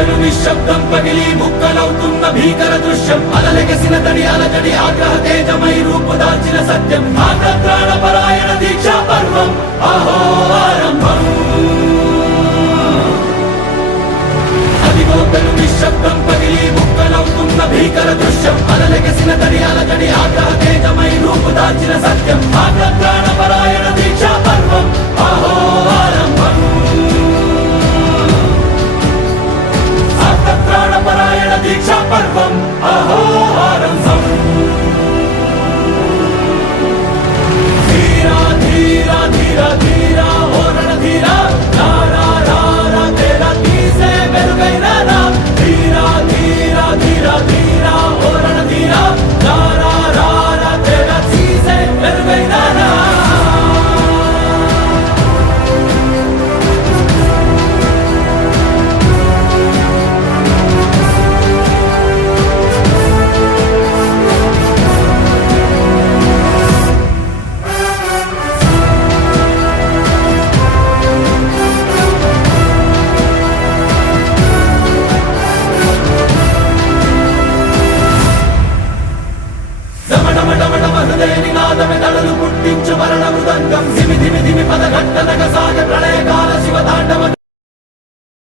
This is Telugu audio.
అదిగోపెను నిశ్శబ్దం పగిలి ముక్కలవుతున్న భీకర దృశ్యం అలలెగసిన తడి అలజడి ఆగ్రహ తేజమై రూపుదాల్చిన సత్యం ఆగ్రహ దీక్షా పర్వం అహో ఆరంభం అదిగోపెను నిశ్శబ్దం పగిలి ముక్కలవుతున్న భీకర దృశ్యం అలలెగసిన తడి అలజడి ఆగ్రహ తేజమై రూపుదాల్చిన సత్యం ఆగ్రహ దీక్షా పర్వం అహో ఆరంభం ప్రాణపరాయణ దీక్షా పర్వం అహో ఆరంభం ధీరా ధీరా ధీరా ధీరా ఓ రణధీరా రారా రారా తేరా తీసే వెలుగైన రా ధీరా ధీరా ధీరా ధీరా ఓ రణధీరా రారా రారా తేరా తీసే వెలుగైన రా నినాదమే దళలు పుట్టించు మరణ మృదంగం ధిమి ధిమి ధిమి పదఘట్టనగ సాగ ప్రళయకాల శివ తాండవ